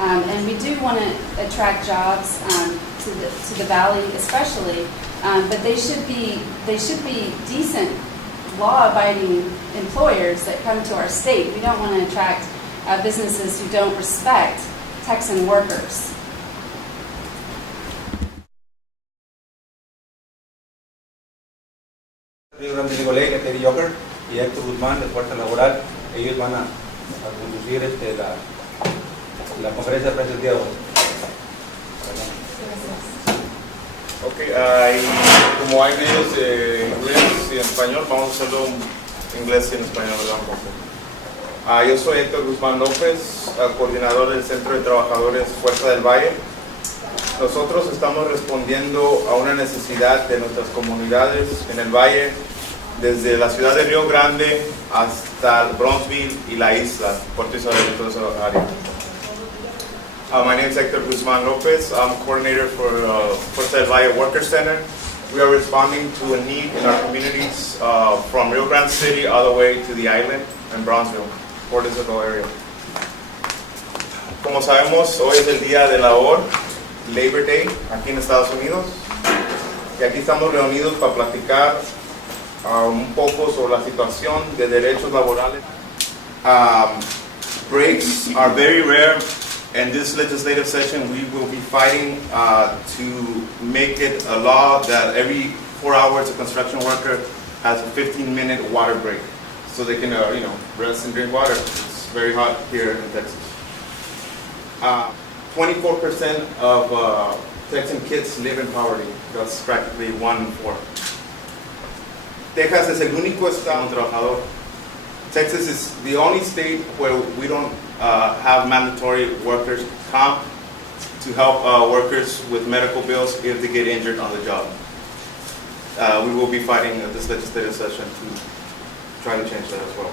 And we do want to attract jobs to the valley, especially, but they should be decent, law-abiding employers that come to our state. We don't want to attract businesses who don't respect Texan workers. Joker y Héctor Guzmán de Fuerza Laboral, ellos van a conducir la conferencia de prensa del día de hoy. Ok, como hay videos en inglés y en español, vamos a hacerlo en inglés y en español. Yo soy Héctor Guzmán López, coordinador del Centro de Trabajadores Fuerza del Valle. Nosotros estamos respondiendo a una necesidad de nuestras comunidades en el Valle, desde la ciudad de Río Grande hasta Bronzeville y la isla, Puerto Isabel y toda esa área. My name is Héctor Guzmán Lopez. I'm coordinator for Fuerza del Valle Worker Center. We are responding to a need in our communities from Rio Grande City all the way to the island and Bronzeville, Port Isabel area. Como sabemos, hoy es el día de labor, Labor Day, aquí en Estados Unidos. Y aquí estamos reunidos para platicar un poco sobre la situación de derechos laborales. Breaks are very rare. In this legislative session, we will be fighting to make it a law that every 4 hours a construction worker has a 15-minute water break, so they can, rest and drink water. It's very hot here in Texas. 24% of Texan kids live in poverty. That's practically 1 in 4. Texas es el único estado trabajador. Texas is the only state where we don't have mandatory workers' comp to help workers with medical bills if they get injured on the job. We will be fighting this legislative session to try to change that as well.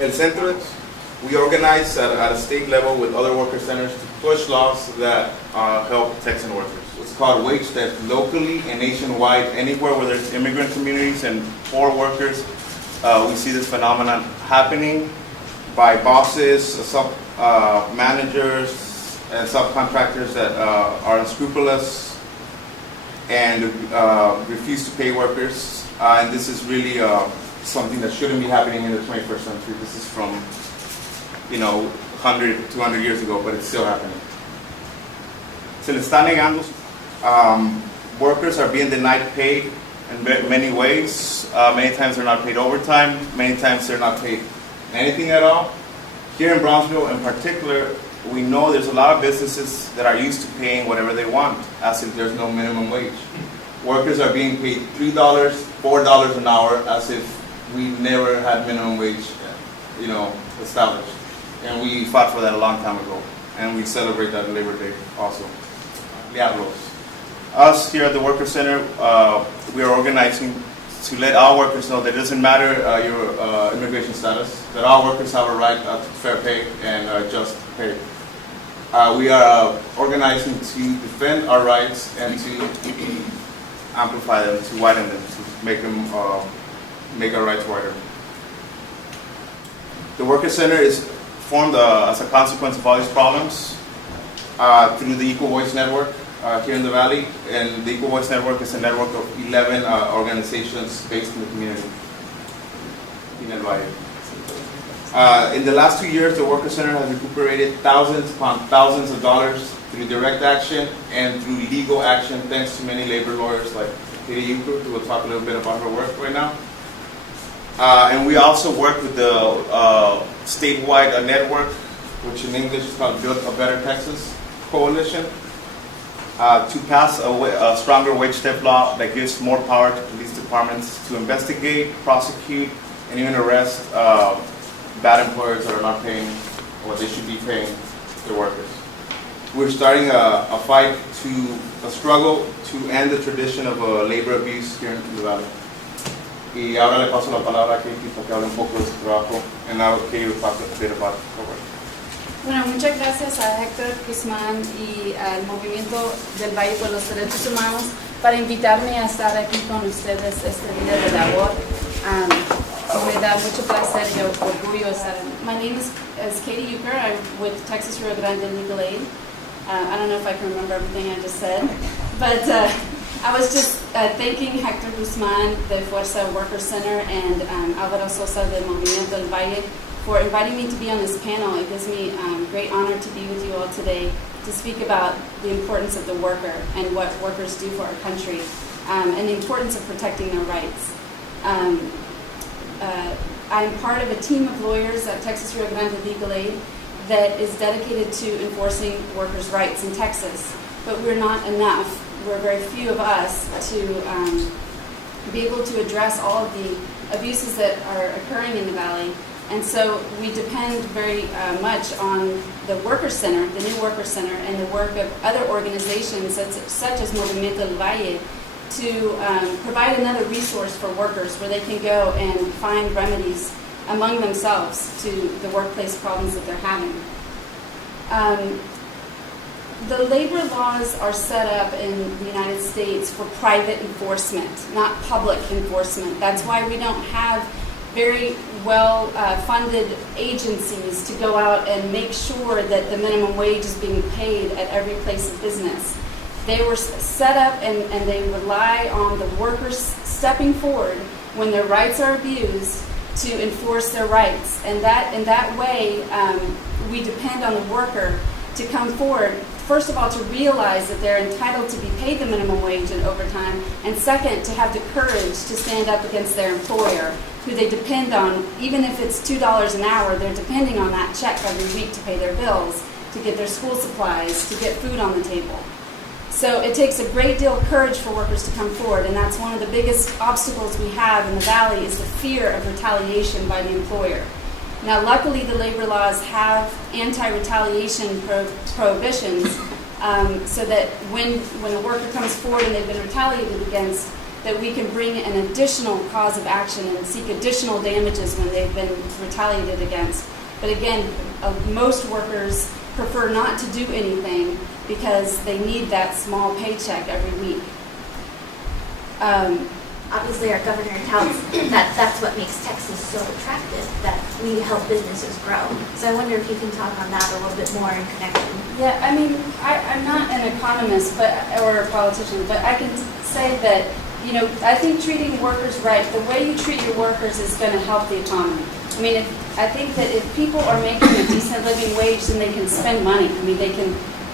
El Centro, we organize at a state level with other worker centers to push laws that help Texan workers. It's called wage theft locally and nationwide. Anywhere where there's immigrant communities and poor workers, we see this phenomenon happening by bosses, managers, and subcontractors that are unscrupulous and refuse to pay workers. And this is really something that shouldn't be happening in the 21st century. This is from 100, 200 years ago, but it's still happening. Se le está negando. Workers are being denied pay in many ways. Many times they're not paid overtime. Many times they're not paid anything at all. Here in Bronzeville in particular, we know there's a lot of businesses that are used to paying whatever they want, as if there's no minimum wage. Workers are being paid $3, $4 an hour, as if we never had minimum wage, established. And we fought for that a long time ago, and we celebrate that Labor Day also. Us here at the Worker Center, we are organizing to let all workers know that it doesn't matter your immigration status, that all workers have a right to fair pay and just pay. We are organizing to defend our rights and to amplify them, to widen them, to make our rights wider. The Worker Center is formed as a consequence of all these problems through the Equal Voice Network here in the Valley, and the Equal Voice Network is a network of 11 organizations based in the community in El Valle. In the last 2 years, the Worker Center has recuperated thousands upon thousands of dollars through direct action and through legal action, thanks to many labor lawyers like Katie Euchre, who will talk a little bit about her work right now. And we also work with the statewide network, which in English is called Build a Better Texas Coalition, to pass a stronger wage theft law that gives more power to police departments to investigate, prosecute, and even arrest bad employers that are not paying what they should be paying their workers. We're starting a fight, a struggle to end the tradition of labor abuse here in the Valley. Y ahora le paso la palabra a Katie para que hable un poco de su trabajo, and now Katie will talk a bit about her work. Bueno, muchas gracias a Héctor Guzmán y al Movimiento del Valle por los Derechos Humanos para invitarme a estar aquí con ustedes este día de labor. Me da mucho placer y orgullo estar. My name is Katie Euchre. I'm with Texas Rio Grande Legal Aid. I don't know if I can remember everything I just said, but I was just thanking Hector Guzman, the Fuerza Worker Center, and Alvaro Sosa, the Movimiento del Valle, for inviting me to be on this panel. It gives me great honor to be with you all today to speak about the importance of the worker and what workers do for our country, and the importance of protecting their rights. I'm part of a team of lawyers at Texas Rio Grande Legal Aid that is dedicated to enforcing workers' rights in Texas. But we're not enough. We're very few of us to be able to address all of the abuses that are occurring in the Valley. And so we depend very much on the Worker Center, the new Worker Center, and the work of other organizations such as Movimiento del Valle to provide another resource for workers where they can go and find remedies among themselves to the workplace problems that they're having. The labor laws are set up in the United States for private enforcement, not public enforcement. That's why we don't have very well funded agencies to go out and make sure that the minimum wage is being paid at every place of business. They were set up and they rely on the workers stepping forward when their rights are abused to enforce their rights. And in that way, we depend on the worker to come forward, first of all, to realize that they're entitled to be paid the minimum wage and overtime, and second, to have the courage to stand up against their employer, who they depend on. Even if it's $2 an hour, they're depending on that check every week to pay their bills, to get their school supplies, to get food on the table. So it takes a great deal of courage for workers to come forward, and that's one of the biggest obstacles we have in the Valley is the fear of retaliation by the employer. Now, luckily, the labor laws have anti-retaliation prohibitions so that when a worker comes forward and they've been retaliated against, that we can bring an additional cause of action and seek additional damages when they've been retaliated against. But again, most workers prefer not to do anything because they need that small paycheck every week. Obviously, our governor tells that's what makes Texas so attractive, that we help businesses grow. So I wonder if you can talk on that a little bit more in connection. Yeah, I mean, I'm not an economist or a politician, but I can say that, I think treating workers right, the way you treat your workers is going to help the economy. I mean, I think that if people are making a decent living wage, then they can spend money. I mean,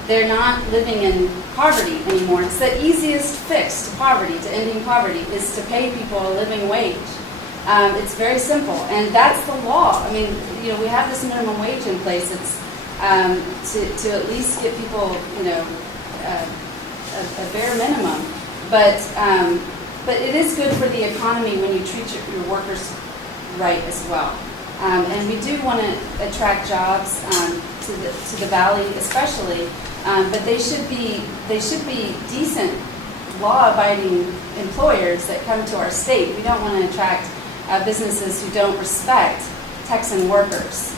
they're not living in poverty anymore. It's the easiest fix to poverty, to ending poverty, is to pay people a living wage. It's very simple, and that's the law. I mean, we have this minimum wage in place. It's to at least get people, a bare minimum. But it is good for the economy when you treat your workers right as well. And we do want to attract jobs to the Valley, especially. But they should be decent, law-abiding employers that come to our state. We don't want to attract businesses who don't respect Texan workers.